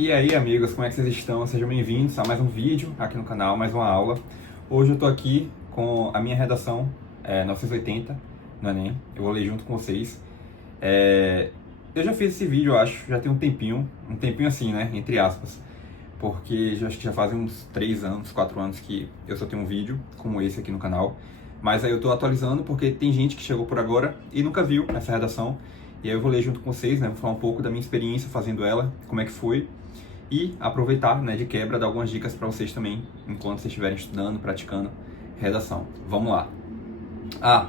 E aí, amigos, como é que vocês estão? Sejam bem-vindos a mais um vídeo aqui no canal, mais uma aula. Hoje eu tô aqui com a minha redação 980 no Enem. Eu vou ler junto com vocês. Eu já fiz esse vídeo, eu acho, já tem um tempinho assim, né, entre aspas, porque acho que já fazem uns 3 anos, 4 anos que eu só tenho um vídeo como esse aqui no canal. Mas aí eu tô atualizando porque tem gente que chegou por agora e nunca viu essa redação. E aí eu vou ler junto com vocês, né, vou falar um pouco da minha experiência fazendo ela, como é que foi. E aproveitar, né, de quebra, dar algumas dicas para vocês também, enquanto vocês estiverem estudando, praticando redação. Vamos lá.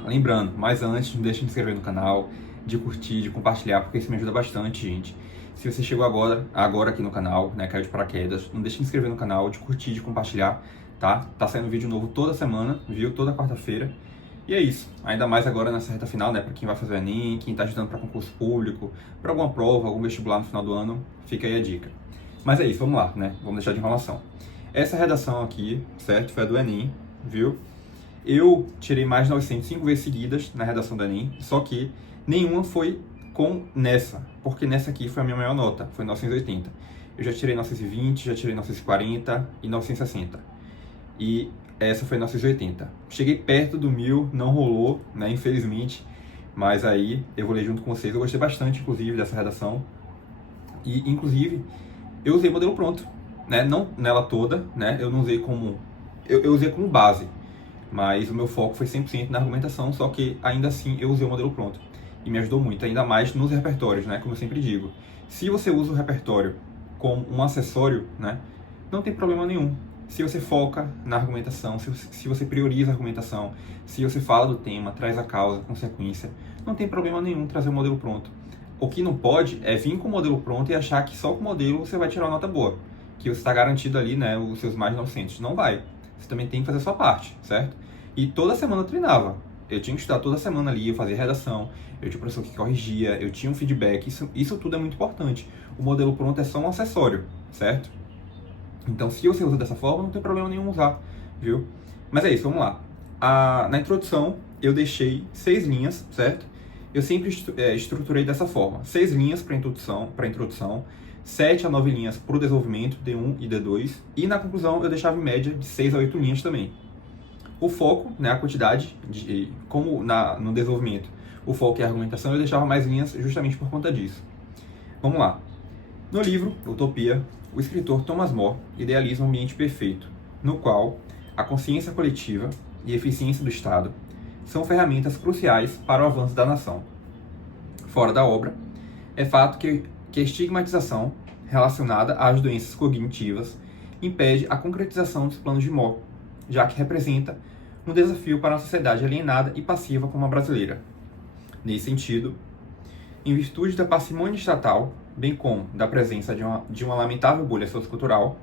Lembrando, mas antes, não deixe de se inscrever no canal, de curtir, de compartilhar, porque isso me ajuda bastante, gente. Se você chegou agora aqui no canal, né, caiu de paraquedas, não deixe de se inscrever no canal, de curtir, de compartilhar, tá? Tá saindo vídeo novo toda semana, viu? Toda quarta-feira. E é isso. Ainda mais agora nessa reta final, né, para quem vai fazer o Enem, quem tá estudando para concurso público, para alguma prova, algum vestibular no final do ano, fica aí a dica. Mas é isso, vamos lá, né? Vamos deixar de enrolação. Essa redação aqui, certo? Foi a do Enem, viu? Eu tirei mais de 905 vezes seguidas na redação do Enem, só que nenhuma foi com nessa, porque nessa aqui foi a minha maior nota, foi 980. Eu já tirei 920, já tirei 940 e 960. E essa foi 980. Cheguei perto do 1000, não rolou, né? Infelizmente. Mas aí eu vou ler junto com vocês. Eu gostei bastante, inclusive, dessa redação. E, inclusive, eu usei o modelo pronto, né? Não nela toda, né? Eu não usei como... Eu usei como base, mas o meu foco foi 100% na argumentação, só que ainda assim eu usei o modelo pronto. E me ajudou muito, ainda mais nos repertórios, né? Como eu sempre digo. Se você usa o repertório como um acessório, né? Não tem problema nenhum. Se você foca na argumentação, se você prioriza a argumentação, se você fala do tema, traz a causa, a consequência, não tem problema nenhum trazer o modelo pronto. O que não pode é vir com o modelo pronto e achar que só com o modelo você vai tirar uma nota boa. Que você está garantido ali, né, os seus mais de 900. Não vai. Você também tem que fazer a sua parte, certo? E toda semana eu treinava. Eu tinha que estudar toda semana ali, eu fazia redação, eu tinha um professor que corrigia, eu tinha um feedback. Isso tudo é muito importante. O modelo pronto é só um acessório, certo? Então, se você usa dessa forma, não tem problema nenhum usar, viu? Mas é isso, vamos lá. Na introdução, eu deixei 6 linhas, certo? Eu sempre estruturei dessa forma. 6 linhas para introdução, 7 a 9 linhas para o desenvolvimento, D1 e D2. E na conclusão, eu deixava em média de 6 a 8 linhas também. O foco, né, a quantidade, como no desenvolvimento, o foco é a argumentação, eu deixava mais linhas justamente por conta disso. Vamos lá. No livro Utopia, o escritor Thomas More idealiza um ambiente perfeito, no qual a consciência coletiva e a eficiência do Estado são ferramentas cruciais para o avanço da nação. Fora da obra, é fato que a estigmatização relacionada às doenças cognitivas impede a concretização dos planos de More, já que representa um desafio para uma sociedade alienada e passiva como a brasileira. Nesse sentido, em virtude da parcimônia estatal, bem como da presença de uma lamentável bolha sociocultural,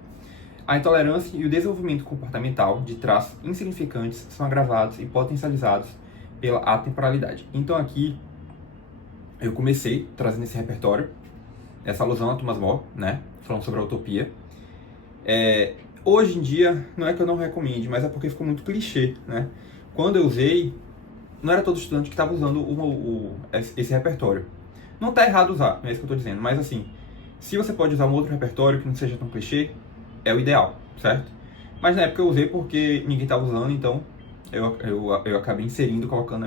a intolerância e o desenvolvimento comportamental de traços insignificantes são agravados e potencializados pela atemporalidade. Então aqui eu comecei trazendo esse repertório, essa alusão a Thomas More, né, falando sobre a utopia. Hoje em dia, não é que eu não recomende, mas é porque ficou muito clichê, né? Quando eu usei, não era todo estudante que estava usando esse repertório. Não está errado usar, não é isso que eu estou dizendo, mas assim, se você pode usar um outro repertório que não seja tão clichê, é o ideal, certo? Mas na época eu usei porque ninguém estava usando, então eu acabei inserindo, colocando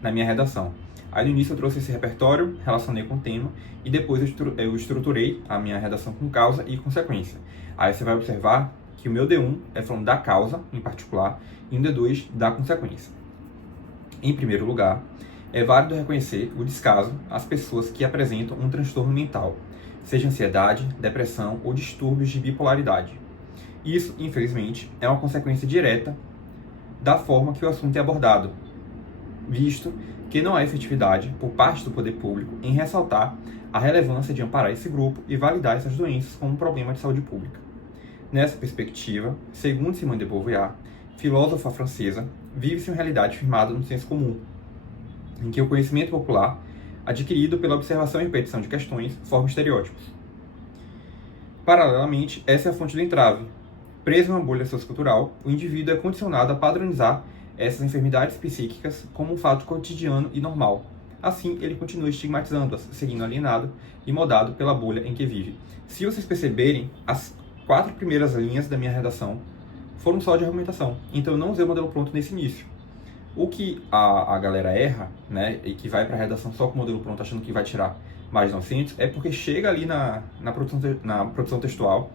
na minha redação. Aí no início eu trouxe esse repertório, relacionei com o tema, e depois eu estruturei a minha redação com causa e consequência. Aí você vai observar que o meu D1 é falando da causa, em particular, e o D2 da consequência. Em primeiro lugar, é válido reconhecer o descaso às pessoas que apresentam um transtorno mental, seja ansiedade, depressão ou distúrbios de bipolaridade. Isso, infelizmente, é uma consequência direta da forma que o assunto é abordado, visto que não há efetividade por parte do poder público em ressaltar a relevância de amparar esse grupo e validar essas doenças como um problema de saúde pública. Nessa perspectiva, segundo Simone de Beauvoir, filósofa francesa, vive-se uma realidade firmada no senso comum, em que o conhecimento popular, adquirido pela observação e repetição de questões, forma estereótipos. Paralelamente, essa é a fonte do entrave. Preso em uma bolha sociocultural, o indivíduo é condicionado a padronizar essas enfermidades psíquicas como um fato cotidiano e normal, assim ele continua estigmatizando-as, seguindo alienado e modado pela bolha em que vive. Se vocês perceberem, as 4 primeiras linhas da minha redação foram só de argumentação, então eu não usei o modelo pronto nesse início. O que a galera erra, né, e que vai para a redação só com o modelo pronto achando que vai tirar mais de 900, é porque chega ali na produção textual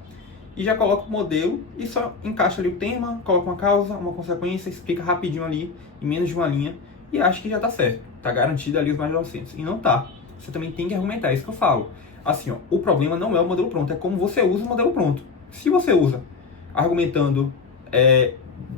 e já coloca o modelo e só encaixa ali o tema, coloca uma causa, uma consequência, explica rapidinho ali, em menos de uma linha, e acha que já tá certo, tá garantido ali os mais de 900. E não tá. Você também tem que argumentar, é isso que eu falo. Assim, ó, o problema não é o modelo pronto, é como você usa o modelo pronto. Se você usa argumentando,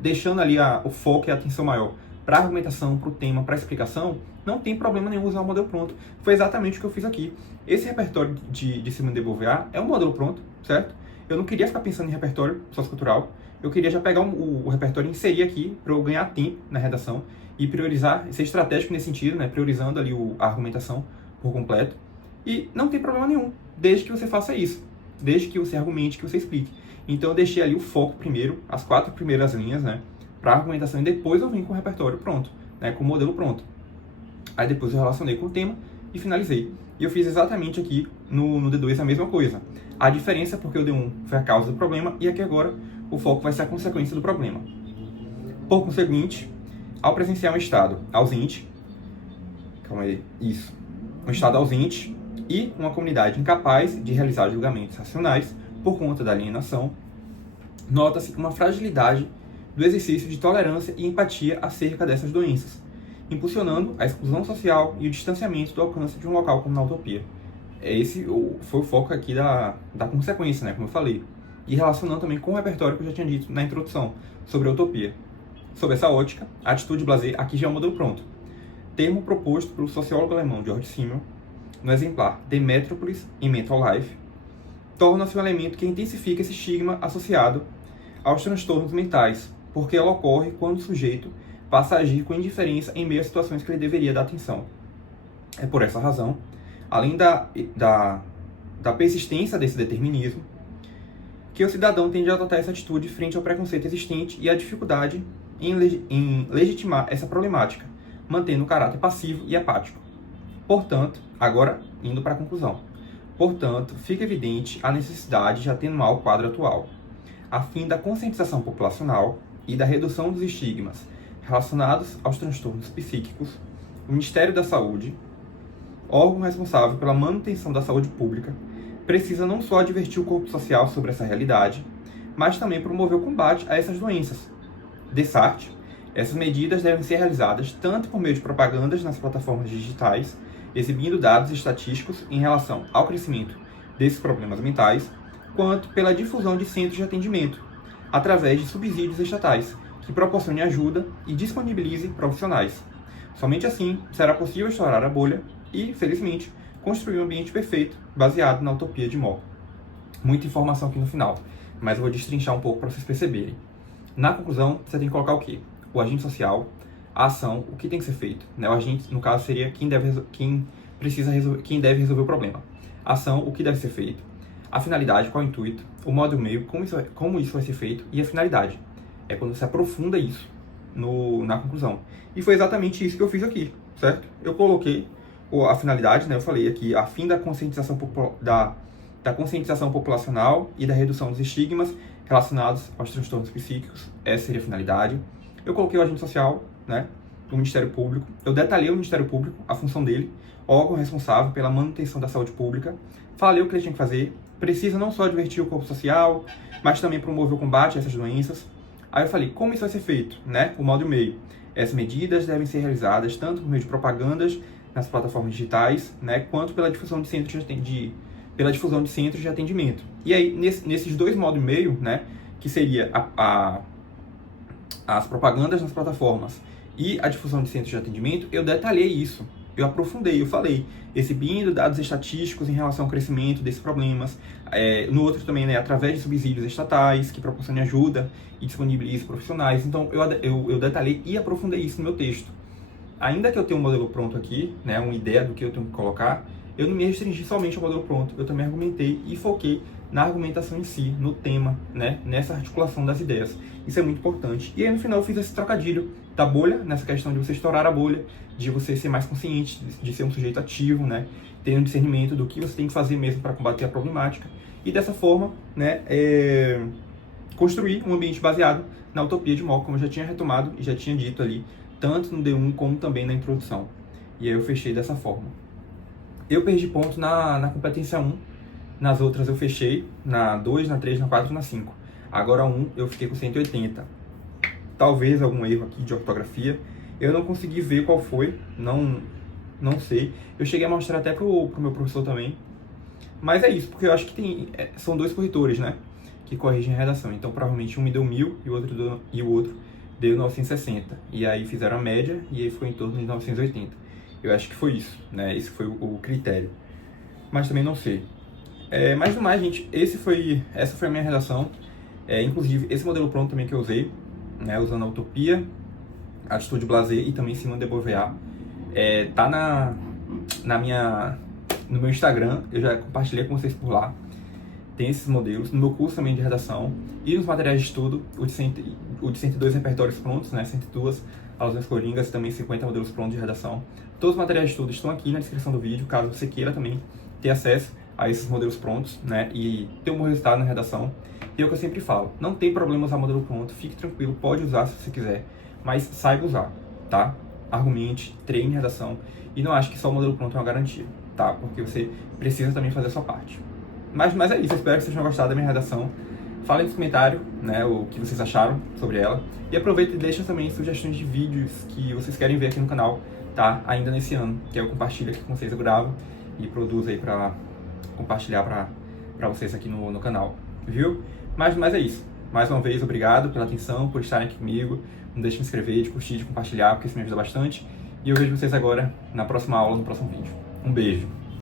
deixando ali o foco e a atenção maior para a argumentação, para o tema, para a explicação, não tem problema nenhum usar o modelo pronto. Foi exatamente o que eu fiz aqui. Esse repertório de Simone de Beauvoir é um modelo pronto, certo? Eu não queria ficar pensando em repertório sociocultural, eu queria já pegar o repertório e inserir aqui para eu ganhar tempo na redação e priorizar, ser estratégico nesse sentido, né? Priorizando ali a argumentação por completo. E não tem problema nenhum, desde que você faça isso, desde que você argumente, que você explique. Então eu deixei ali o foco primeiro, as 4 primeiras linhas, né, para argumentação, e depois eu vim com o repertório pronto, né, com o modelo pronto. Aí depois eu relacionei com o tema e finalizei. E eu fiz exatamente aqui no D2 a mesma coisa. A diferença é porque o D1 foi a causa do problema e aqui agora o foco vai ser a consequência do problema. Por conseguinte, ao presenciar um estado ausente, um estado ausente e uma comunidade incapaz de realizar julgamentos racionais por conta da alienação, nota-se uma fragilidade do exercício de tolerância e empatia acerca dessas doenças, impulsionando a exclusão social e o distanciamento do alcance de um local como na utopia. Esse foi o foco aqui da consequência, né, como eu falei, e relacionando também com o repertório que eu já tinha dito na introdução sobre a utopia. Sob essa ótica, a atitude blasé aqui já é um modelo pronto. Termo proposto pelo sociólogo alemão Georg Simmel, no exemplar The Metropolis in Mental Life, torna-se um elemento que intensifica esse estigma associado aos transtornos mentais, porque ela ocorre quando o sujeito passa a agir com indiferença em meio a situações que ele deveria dar atenção. É por essa razão, além da persistência desse determinismo, que o cidadão tende a adotar essa atitude frente ao preconceito existente e à dificuldade em legitimar essa problemática, mantendo o caráter passivo e apático. Portanto, agora indo para a conclusão. Portanto, fica evidente a necessidade de atenuar o quadro atual, a fim da conscientização populacional e da redução dos estigmas relacionados aos transtornos psíquicos. O Ministério da Saúde, órgão responsável pela manutenção da saúde pública, precisa não só advertir o corpo social sobre essa realidade, mas também promover o combate a essas doenças. Dessarte, essas medidas devem ser realizadas tanto por meio de propagandas nas plataformas digitais, exibindo dados estatísticos em relação ao crescimento desses problemas mentais, quanto pela difusão de centros de atendimento, através de subsídios estatais, que proporcionem ajuda e disponibilizem profissionais. Somente assim será possível estourar a bolha e, felizmente, construir um ambiente perfeito, baseado na utopia de Mo. Muita informação aqui no final, mas eu vou destrinchar um pouco para vocês perceberem. Na conclusão, você tem que colocar o quê? O agente social, a ação, o que tem que ser feito. Né? O agente, no caso, seria quem deve resolver o problema. A ação, o que deve ser feito. A finalidade, qual é o intuito. O modo e o meio, como isso vai ser feito. E a finalidade. É quando você aprofunda isso na conclusão. E foi exatamente isso que eu fiz aqui, certo? Eu coloquei a finalidade, né? Eu falei aqui, a fim da conscientização populacional e da redução dos estigmas relacionados aos transtornos psíquicos. Essa seria a finalidade. Eu coloquei o agente social, né, do Ministério Público. Eu detalhei o Ministério Público, a função dele, órgão responsável pela manutenção da saúde pública. Falei o que ele tinha que fazer. Precisa não só advertir o corpo social, mas também promover o combate a essas doenças. Aí eu falei, como isso vai ser feito, né? O modo e meio. Essas medidas devem ser realizadas tanto por meio de propagandas nas plataformas digitais, né, quanto pela difusão de centros de atendimento. E aí, nesses dois modos e meio, né, que seria as propagandas nas plataformas e a difusão de centros de atendimento, eu detalhei isso, eu aprofundei, eu falei, exibindo dados estatísticos em relação ao crescimento desses problemas, no outro também, né, através de subsídios estatais que proporcionem ajuda e disponibilizem profissionais. Então, eu detalhei e aprofundei isso no meu texto. Ainda que eu tenha um modelo pronto aqui, né, uma ideia do que eu tenho que colocar, eu não me restringi somente ao modelo pronto, eu também argumentei e foquei na argumentação em si, no tema, né? Nessa articulação das ideias. Isso é muito importante. E aí no final eu fiz esse trocadilho da bolha, nessa questão de você estourar a bolha, de você ser mais consciente, de ser um sujeito ativo, né? Ter um discernimento do que você tem que fazer mesmo para combater a problemática. E dessa forma, né? Construir um ambiente baseado na utopia de Mach, como eu já tinha retomado e já tinha dito ali, tanto no D1 como também na introdução. E aí eu fechei dessa forma. Eu perdi ponto na competência 1, nas outras eu fechei na 2, na 3, na 4 e na 5. Agora 1 eu fiquei com 180. Talvez algum erro aqui de ortografia. Eu não consegui ver qual foi, não sei. Eu cheguei a mostrar até pro meu professor também. Mas é isso, porque eu acho que são 2 corretores, né? Que corrigem a redação. Então provavelmente um me deu 1000 e o outro deu 960. E aí fizeram a média e aí ficou em torno de 980. Eu acho que foi isso, né? Esse foi o critério. Mas também não sei. Mas no mais, gente, essa foi a minha redação. Inclusive, esse modelo pronto também que eu usei, né? Usando a utopia, a atitude blasé e também Simone de Beauvoir. Tá no meu Instagram, eu já compartilhei com vocês por lá. Tem esses modelos, no meu curso também de redação e nos materiais de estudo, o de 102 repertórios prontos, né, 102 alusões coringas e também 50 modelos prontos de redação. Todos os materiais de estudo estão aqui na descrição do vídeo, caso você queira também ter acesso a esses modelos prontos, né, e ter um bom resultado na redação. E é o que eu sempre falo, não tem problema usar modelo pronto, fique tranquilo, pode usar se você quiser, mas saiba usar, tá? Argumente, treine redação e não ache que só o modelo pronto é uma garantia, tá? Porque você precisa também fazer a sua parte. Mas é isso, eu espero que vocês tenham gostado da minha redação. Falem nos comentários, né, o que vocês acharam sobre ela. E aproveita e deixa também sugestões de vídeos que vocês querem ver aqui no canal, tá? Ainda nesse ano, que eu compartilho aqui com vocês, eu gravo e produzo aí pra compartilhar pra vocês aqui no canal, viu? Mas é isso. Mais uma vez, obrigado pela atenção, por estarem aqui comigo. Não deixe de se inscrever, de curtir, de compartilhar, porque isso me ajuda bastante. E eu vejo vocês agora na próxima aula, no próximo vídeo. Um beijo!